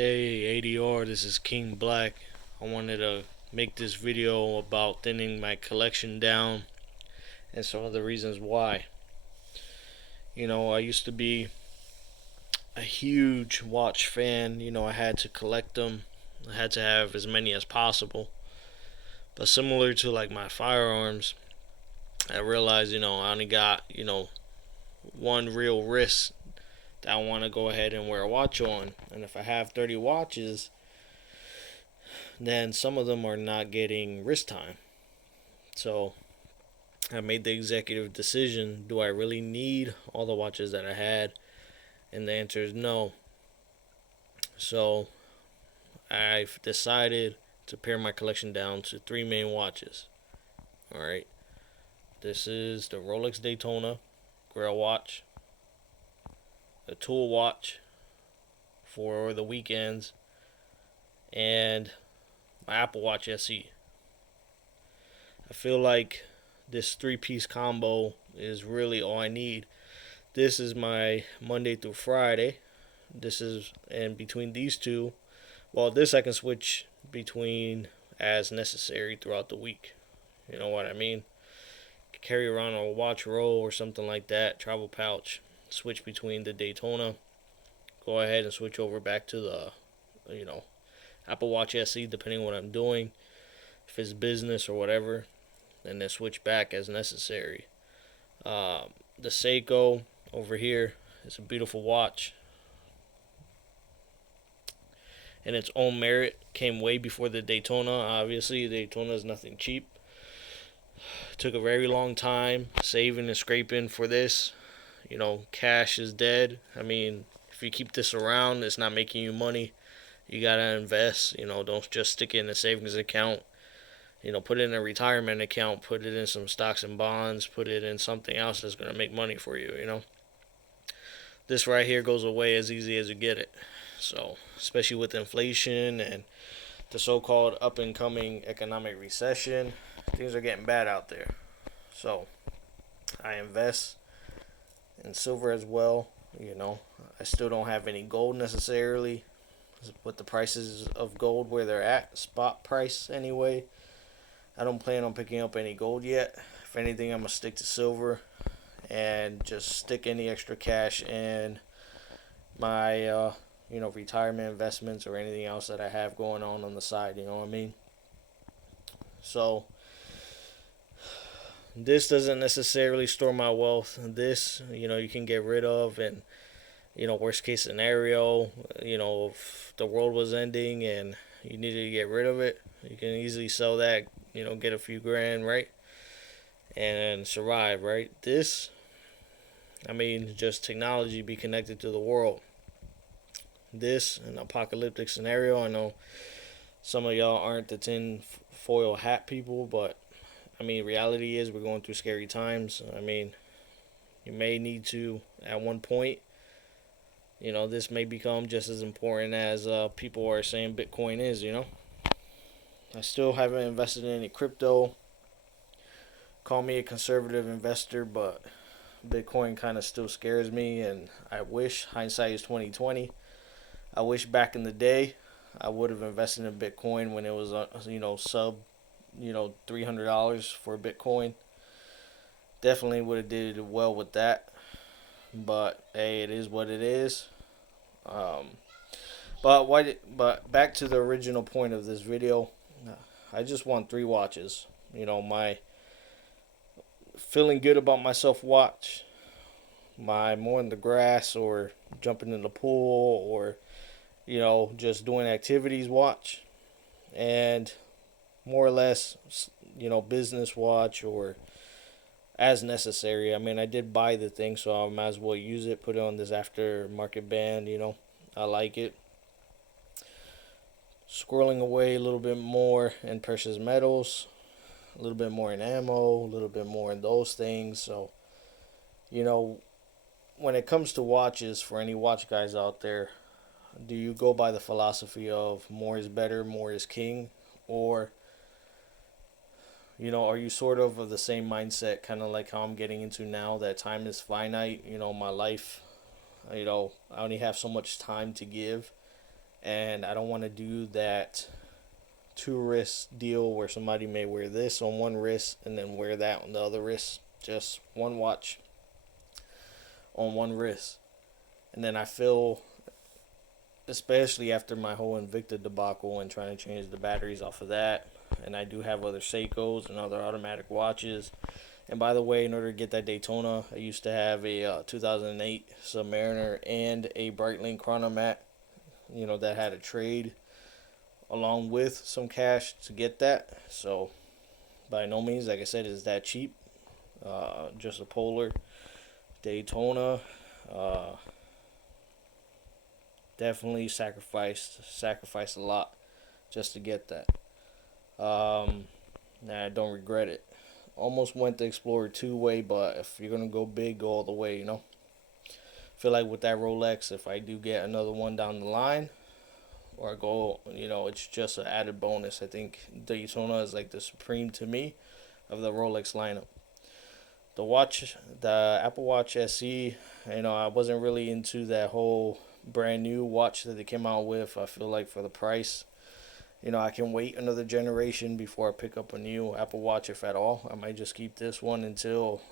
Hey ADR, this is King Black. I wanted to make this video about thinning my collection down and some of the reasons why. I used to be a huge watch fan. I had to collect them, I had to have as many as possible. But similar to like my firearms, I realized, I only got, one real wrist that I want to go ahead and wear a watch on. And if I have 30 watches, then some of them are not getting wrist time. So I made the executive decision, do I really need all the watches that I had? And the answer is no. So I've decided to pare my collection down to three main watches. Alright. This is the Rolex Daytona Grail watch, the Tool watch for the weekends, and my Apple Watch SE. I feel like this three-piece combo is really all I need. This is my Monday through Friday. This is, and between these two, well, this I can switch between as necessary throughout the week. You know what I mean? Carry around a watch roll or something like that, travel pouch, switch between the Daytona, go ahead and switch over back to the, Apple Watch SE, depending on what I'm doing, if it's business or whatever, and then switch back as necessary. The Seiko over here is a beautiful watch. And its own merit came way before the Daytona. Obviously, the Daytona is nothing cheap. It took a very long time saving and scraping for this. Cash is dead. I mean, if you keep this around, it's not making you money. You gotta invest. Don't just stick it in a savings account. Put it in a retirement account. Put it in some stocks and bonds. Put it in something else that's gonna make money for you. This right here goes away as easy as you get it. So, especially with inflation and the so-called up-and-coming economic recession, things are getting bad out there. So, I invest in silver as well. I still don't have any gold necessarily. With the prices of gold where they're at, spot price anyway, I don't plan on picking up any gold yet. If anything, I'm going to stick to silver and just stick any extra cash in my retirement investments or anything else that I have going on the side. You know what I mean? So this doesn't necessarily store my wealth. This, you can get rid of, and worst case scenario, if the world was ending and you needed to get rid of it, you can easily sell that, get a few grand, right? And survive, right? This, just technology be connected to the world. This, an apocalyptic scenario, I know some of y'all aren't the tin foil hat people, but reality is we're going through scary times. You may need to, at one point, this may become just as important as people are saying Bitcoin is. I still haven't invested in any crypto. Call me a conservative investor, but Bitcoin kind of still scares me, and I wish hindsight is 2020. I wish back in the day I would have invested in Bitcoin when it was sub $300 for Bitcoin. Definitely would have did well with that. But hey, it is what it is. Um, but back to the original point of this video. I just want three watches. My feeling good about myself watch, my more in the grass or jumping in the pool or just doing activities watch, and more or less business watch or as necessary. I did buy the thing, so I might as well use it. Put it on this aftermarket band. I like it. Squirreling away a little bit more in precious metals, a little bit more in ammo, a little bit more in those things. So, when it comes to watches, for any watch guys out there, do you go by the philosophy of more is better, more is king? Or, are you sort of the same mindset, kind of like how I'm getting into now, that time is finite? My life, I only have so much time to give. and I don't want to do that two wrist deal where somebody may wear this on one wrist and then wear that on the other wrist. Just one watch on one wrist. And then I feel, especially after my whole Invicta debacle and trying to change the batteries off of that, and I do have other Seikos and other automatic watches. And by the way, in order to get that Daytona, I used to have a 2008 Submariner and a Breitling Chronomat, that had a trade along with some cash to get that. So by no means, like I said, is that cheap. Just a Polar Daytona. Uh, Definitely sacrificed a lot just to get that. Nah, I don't regret it. Almost went the Explorer two way, but if you're gonna go big, go all the way. Feel like with that Rolex, if I do get another one down the line, or I go, it's just an added bonus. I think Daytona is like the supreme to me of the Rolex lineup. The Apple Watch SE, I wasn't really into that whole brand new watch that they came out with. I feel like for the price, I can wait another generation before I pick up a new Apple Watch, if at all. I might just keep this one until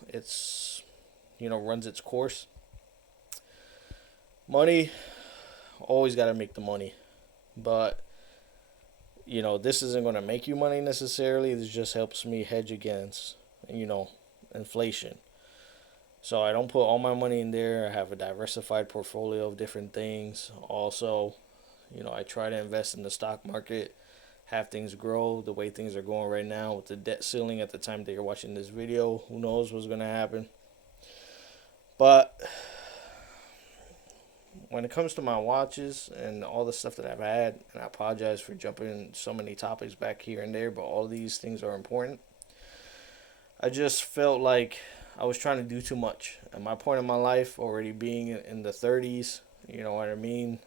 runs its course. Money, always got to make the money. But, this isn't going to make you money necessarily. This just helps me hedge against, inflation. So I don't put all my money in there. I have a diversified portfolio of different things. Also, I try to invest in the stock market, have things grow the way things are going right now with the debt ceiling at the time that you're watching this video. Who knows what's going to happen? But when it comes to my watches and all the stuff that I've had, and I apologize for jumping so many topics back here and there, but all these things are important. I just felt like I was trying to do too much. At my point in my life, already being in the 30s, you know what I mean?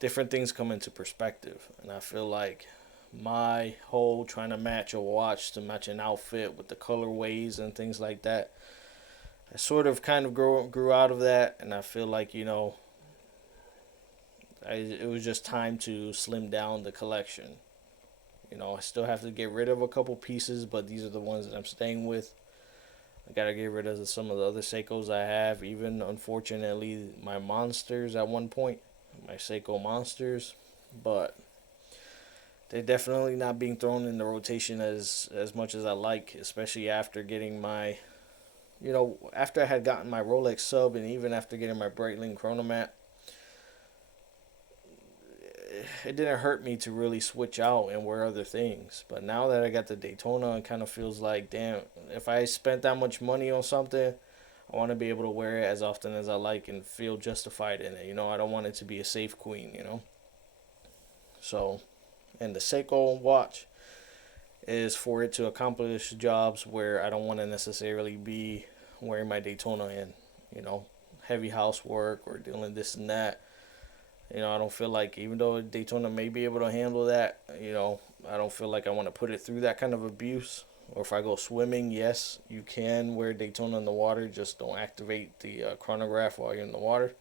Different things come into perspective. And I feel like my whole trying to match a watch to match an outfit with the colorways and things like that, I sort of kind of grew out of that. And I feel like, it was just time to slim down the collection. I still have to get rid of a couple pieces, but these are the ones that I'm staying with. I gotta get rid of some of the other Seikos I have. Even, unfortunately, my Monsters at one point. My Seiko Monsters. But they're definitely not being thrown in the rotation as much as I like. Especially after getting my... after I had gotten my Rolex Sub and even after getting my Breitling Chronomat, it didn't hurt me to really switch out and wear other things. But now that I got the Daytona, it kind of feels like, damn, if I spent that much money on something, I want to be able to wear it as often as I like and feel justified in it. I don't want it to be a safe queen. So, and the Seiko watch is for it to accomplish jobs where I don't want to necessarily be wearing my Daytona in, heavy housework or doing this and that. I don't feel like, even though Daytona may be able to handle that, I don't feel like I want to put it through that kind of abuse. Or if I go swimming, yes, you can wear Daytona in the water. Just don't activate the chronograph while you're in the water.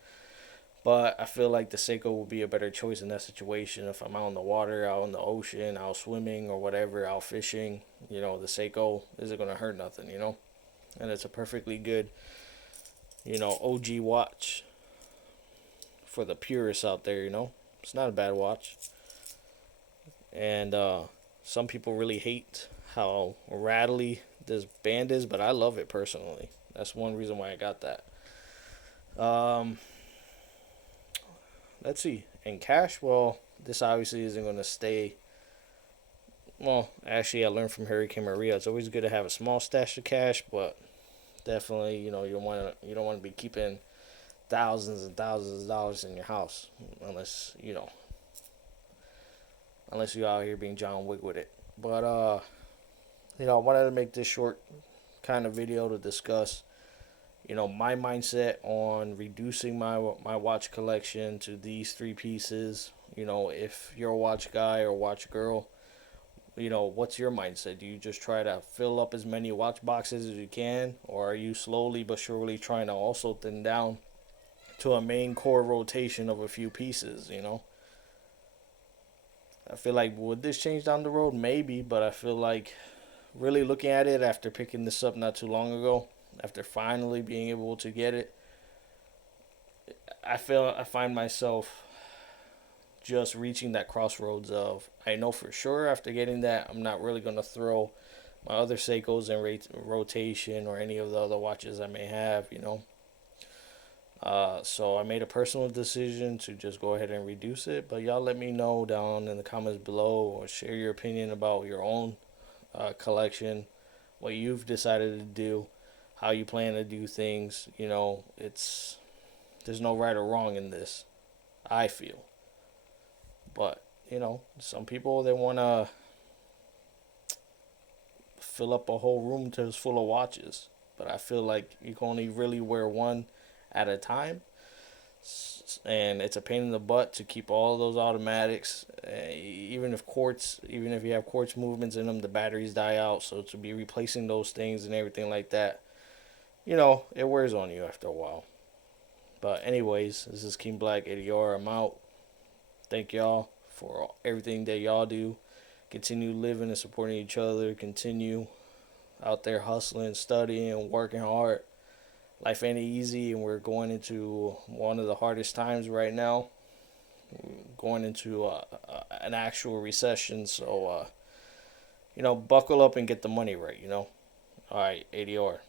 But I feel like the Seiko will be a better choice in that situation. If I'm out in the water, out in the ocean, out swimming or whatever, out fishing, the Seiko isn't going to hurt nothing. And it's a perfectly good, OG watch for the purists out there. It's not a bad watch. And some people really hate how rattly this band is, but I love it personally. That's one reason why I got that. Let's see. In cash, well, this obviously isn't going to stay. Well, actually, I learned from Hurricane Maria. It's always good to have a small stash of cash, but definitely, you don't want to be keeping thousands and thousands of dollars in your house unless you out here being John Wick with it. But I wanted to make this short kind of video to discuss my mindset on reducing my watch collection to these three pieces. If you're a watch guy or watch girl, what's your mindset? Do you just try to fill up as many watch boxes as you can, or are you slowly but surely trying to also thin down to a main core rotation of a few pieces. I feel like would this change down the road? Maybe, but I feel like really looking at it after picking this up not too long ago, after finally being able to get it, I find myself just reaching that crossroads of I know for sure after getting that I'm not really gonna throw my other Seikos in rotation or any of the other watches I may have. So I made a personal decision to just go ahead and reduce it. But y'all let me know down in the comments below or share your opinion about your own collection, what you've decided to do, how you plan to do things. It's there's no right or wrong in this, I feel. But some people they wanna fill up a whole room to full of watches. But I feel like you can only really wear one at a time, and it's a pain in the butt to keep all those automatics. Even if you have quartz movements in them, the batteries die out. So to be replacing those things and everything like that, it wears on you after a while. But anyways, this is King Black 80R. I'm out. Thank y'all for everything that y'all do. Continue living and supporting each other. Continue out there hustling, studying, working hard. Life ain't easy, and we're going into one of the hardest times right now. Going into an actual recession, so buckle up and get the money right. All right, ADR.